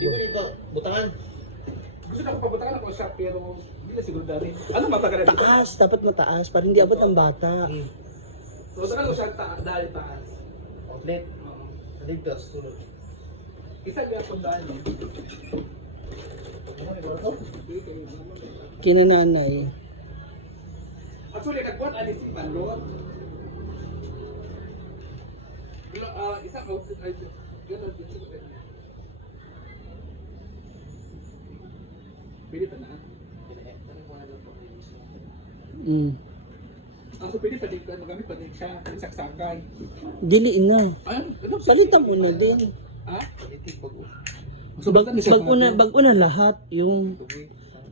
Di ba dito, butangan? Gusto na ako pabutangan ako siya pero hindi na siguro dali. Ano matagal na dito? Taas, dapat mataas para hindi abot ang bata. So saan ko siya dali taas? Outlet. Dito, sulod. Isa biya ko dali. Kinananay. Actually, nagbuhat alis si Pandot. Isang outfit ay gano'n din siya. Pwede pa na? So pwede pa din magamit pa din siya, saksakan. Dili na. Ano? Palitan mo na din. Ha? Politik bago. So Bago na lahat yung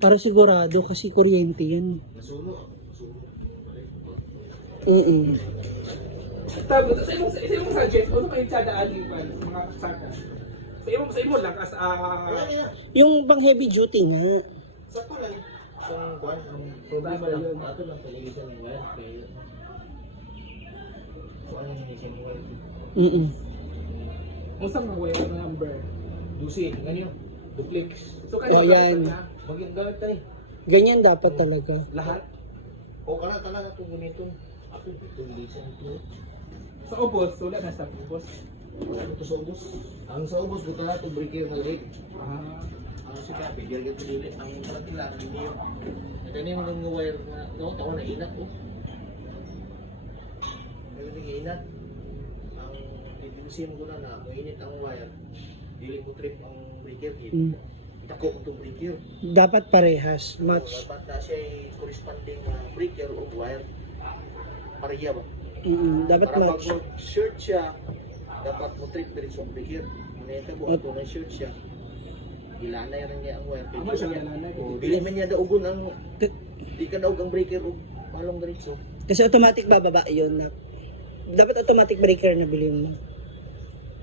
para sigurado kasi kuryente yan. Nasulo. Tapos sa imong subject, ano kayo siya daanin pa mga saka? Sa imo lang as Yung bang heavy duty nga. Sakto lang. Kung kuhan, ang problema lang, ato lang television ng wire. Kaya, kuhan yung television ng wire. Unsa nga way number? Dusi, ganyan. Duplex. So kayo Ayan. Maging gamit ka eh. Ganyan dapat talaga. lahat O kana na itong ganito. Ako, itong lisa nito. sa ubos, wala na sa ubos. Ano ito sa ubos? Ang sa ubos, buta na itong breaker ng rig. Ano si Kapi, dirgat ito ulit. Ang karatila, hindi yun. Ito na yung wire na, no, tawa na inat oh. Ito na inat. Ang tinusin ko na mainit ang wire. Dili ko trip ang breaker. Itako itong breaker. Dapat parehas, match. Dapat na siya ay corresponding breaker o wire. Pareha ba? Dapat Para match. pag mag-shirt siya, dapat mo trip din sa breaker. Manita mo, ito na shirt siya. Ilanay rin niya ang wire. Amo siya ilanay. Dili man niya daugon ang, di ka daog ang breaker o palong diretso. Kasi automatic bababa yun. Dapat automatic breaker na bilhin mo.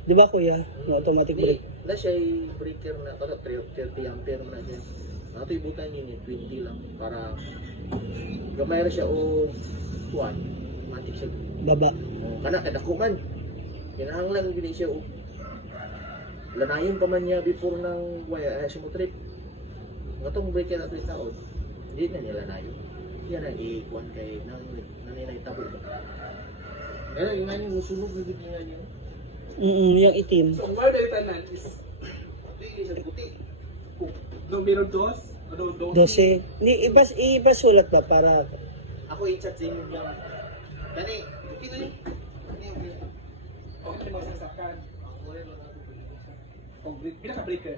Di ba kuya? No, automatic break. Na siya ay breaker na, kada 30 ampere mo na siya. Ato ibutan yun, 20 lang. Para gamay ra siya o tuwan. Matik siya. Baba. Kana kadako man. Kinahanglan gini siya o lanayon pa man niya before ng wire siya mo trip. Ngatong breaker na ito taon, hindi na niya lanayon. Yan ang ikuan kay nanay tabo ba. Pero yung nga yung sunog na gito nga niya. Yung itim. So ang wire dali tanan is Ito yung isang puti. numero 2 ano 12. Iba sulat ba para Ako i-chat sa inyo yung kani, puti na yun. Kani yung Okay, masasakan. ang wire lang natin. Kung pinaka-breaker.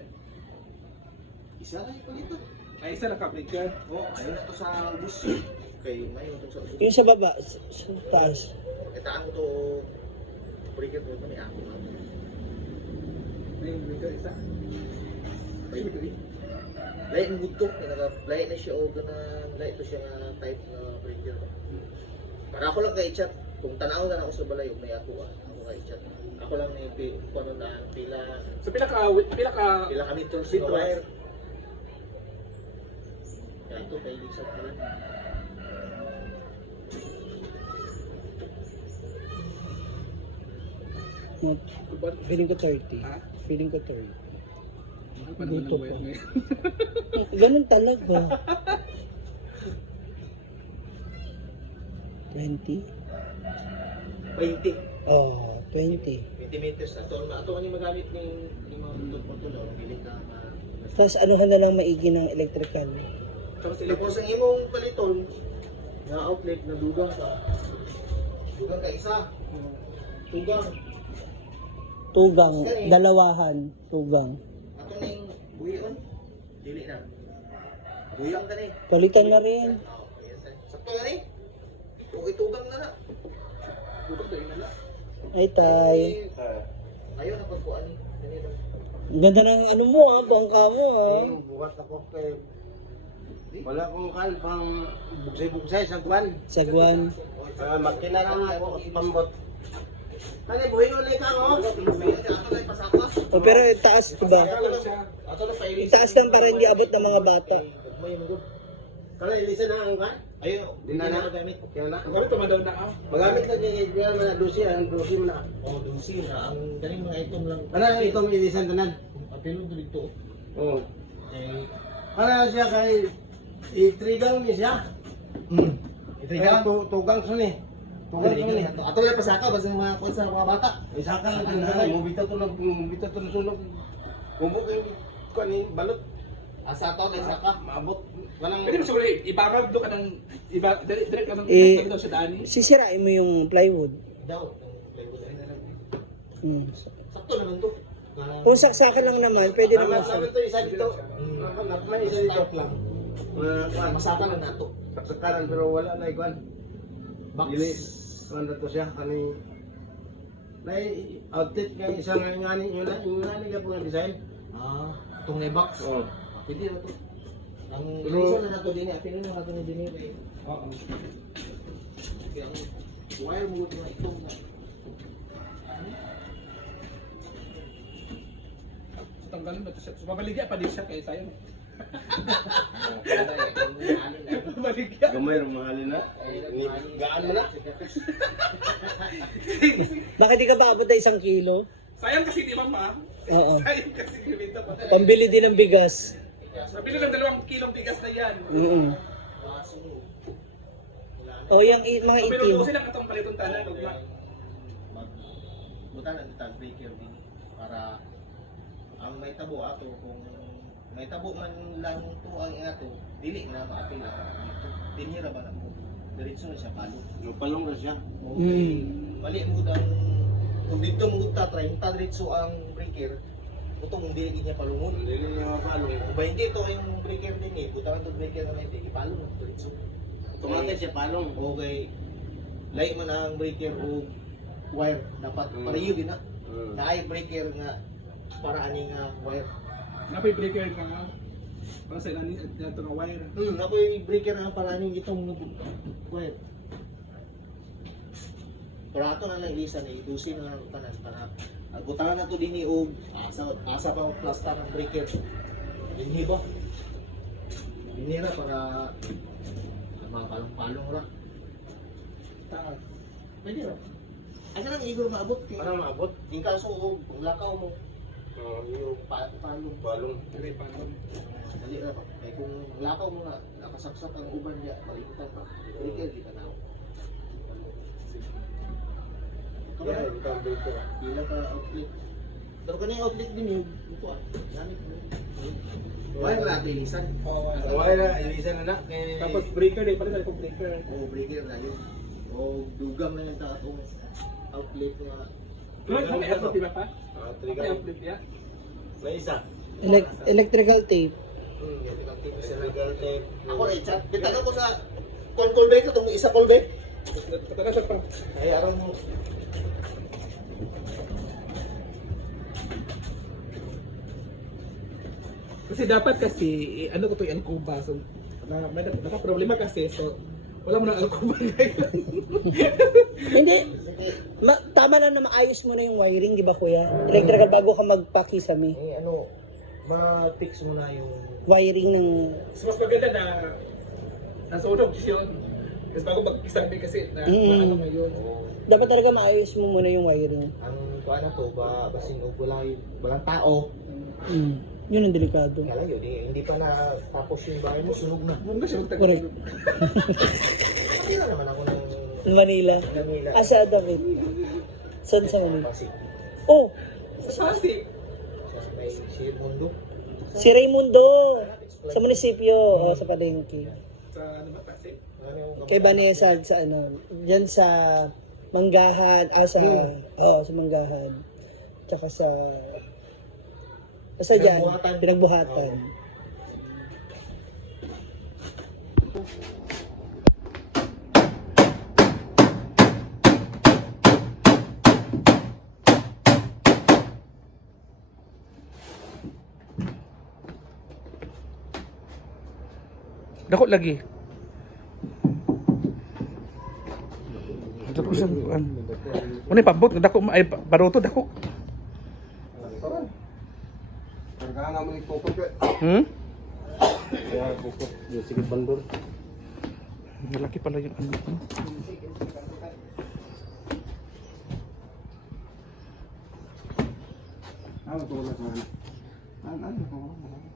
Isa na yung palito. Ay, isa lang ka-breaker. Ayun na to sa bus. Kay may ito sa bus. yung sa baba, sa taas. Itaang to breaker ko ni ako. May breaker isa. Lain mo gutok, lain na siya o ganang lain to siya nga type na breaker. Para ako lang kay chat, kung tanaw na ako sa balay, may ako kay chat. Ako lang ni kuno na pila So pinaka kami to si wire. Ya ito kay Lisa pala. Feeling ko 30. Ha? Feeling ko 30. Buto pa. Ganun talaga. 20? 20. Oh, 20. 20 meters na to. Ato ni magamit ning mga butot mo to, bilit na Tapos anuhan na lang maigi ng electrical. Tapos ang imong paliton na outlet na dugang ka. Dugang ka isa. Dugang. Tugang, dalawahan, tugang. Ato ning buyon. Dili na. Buyang ka ni. Palitan na rin. Sakto na ni. Tugang na na. Butok dahil nala. Ay, tay. Ayaw na pagkuhan ni. Ganito. Ang ganda ng ano mo bangka mo Buhat ako kay wala akong pang bugsay-bugsay sa guwan. Sagwan. Makina lang ako pambot. Kani buhay ulit ka no? Oh, pero taas, diba? Ato na paili. Itaas lang para hindi abot ng mga bata. Kala ilisa na ang kan? Ayo, Di na na. gamit. Kaya na. Kami tumadaw na ah. Magamit lang yung kaya man dosi ang dosi mo na. Oh, dusi na ang galing mga item lang. Ano itong ilisan tanan? Pero dito. Oo. Para siya kay itrigang niya siya. Itrigang. Tugang sa ni. Tugang sa ni. Ato lang pasaka basta mga kuan sa mga bata. Isa ka lang din. Mubita to na sunog. Kumbo kay kani balot. Asa ato lang saka. Maabot. Walang Pwede mo siguro ibarab do ka ng direct ka ng daw sa daan eh. Sisirain mo yung plywood. Daw ng plywood ay na lang. Hmm. Sakto naman to. Kung saksakan lang naman, pwede naman sa... naman to isa dito. May isa dito lang. Masaka lang nato. Sakaran pero wala na ikuan. Box. Dili kuan to siya kani nay outlet nga isang ngani yung ngani ka po nga design. Itong na box. Oh. Pwede na to. Ang Pero- isa na nato din, apilo na nato ni din eh. Oo. Kaya ang wire mo ito na itong na. So tanggalin mo to siya. So mabaligya pa din siya kay tayo. Mabaligya. Gamay ra mahal na. Gaan mo na. Bakit di ka ba abot na 1 kilo? Sayang kasi di ba ma? Oo. Sayang kasi bibenta pa. Pambili din ng bigas. Nabili ng 2 kilong bigas na yan. O yung mga Pero itim. kasi lang itong palitong tanan. Lugma. Buta na tag breaker din para ang may tabo ato kung may tabo man lang to ang ato dili na maapil dito dinhira ba na mo diretso na siya palo Palong na siya. okay mali mo ang kung dito mo try ta diretso ang breaker butong dili niya palungon Dili niya mapalong. kung ba hindi to yung breaker din eh buta to breaker na hindi ipalong diretso Automatic siya palong. okay lahi man ang breaker o wire dapat pareho din na naay breaker nga para ani nga wire. Napay breaker ka nga. Para sa ilan ito na wire. Nakoy breaker nga para ani gitong wire. Pero ato na lang isa ni idusin na lang tanan para agutangan na to dinhi og asa pa ang plasta ng breaker. Dinhi ba? Dinhi ra para mga palong-palong ra. Taas. Pwede ra. Asa lang igor maabot kay Para maabot. in kaso og kung lakaw mo Yung palong. balong. Dili pa nun. Dali na ba? Eh kung lakaw mo na nakasaksak ang uban niya, malimutan pa. Breaker kita na. Yeah, yung tambay ko. Bilang ka outlet. Pero kanina outlet din yung ito ah. Gamit mo. Wire lang bilisan. Wala, ilisa na na. Tapos breaker din pala kung breaker. O breaker na yun. O dugam na yung taatong outlet nga. Ano may outlet ba pa? May Trigal. outlet ya. May isa. Electrical tape. Trigal tape. Ako na chat. Bitagan ko sa call back itong isa call back. Katakan sa pa. Ay aron mo. Kasi dapat kasi ano ko to yung alcoba. So may problema kasi so wala mo ng alcoba ngayon. Hindi. Tama lang na maayos mo na yung wiring, di ba kuya? Electrical bago ka magpakisami. Eh ano, ma-fix mo na yung Wiring ng... So, mas maganda na nasunog yun. Kasi bago magkisabi kasi na ano ngayon. Dapat talaga maayos mo muna yung wiring. ang kuan na to ba basin og walang tao. Yun ang delikado. Kala yun, hindi pa na tapos yung bahay mo, sunog na. Kung kasi Correct. magtagal. Nakira naman ako ng Manila. Manila. Asa David? Saan sa Manila? Pasig. Oh, Sa Pasig. May si Mundo. si Raimundo. Sa munisipyo. O, sa Palengke. Sa ano ba Pasig? Kay Vanessa sa ano. Diyan sa Manggahan. Sa Manggahan. Tsaka sa... Basta dyan. Pinagbuhatan. Pinagbuhatan. Dako lagi. Dako sa kuan. Ano pabot dako ay baruto dako. Pagkakanga mo ni Coco ka. Kaya Coco, yung sige bandor. Malaki pala yung ano. Ano to na sa ano ko.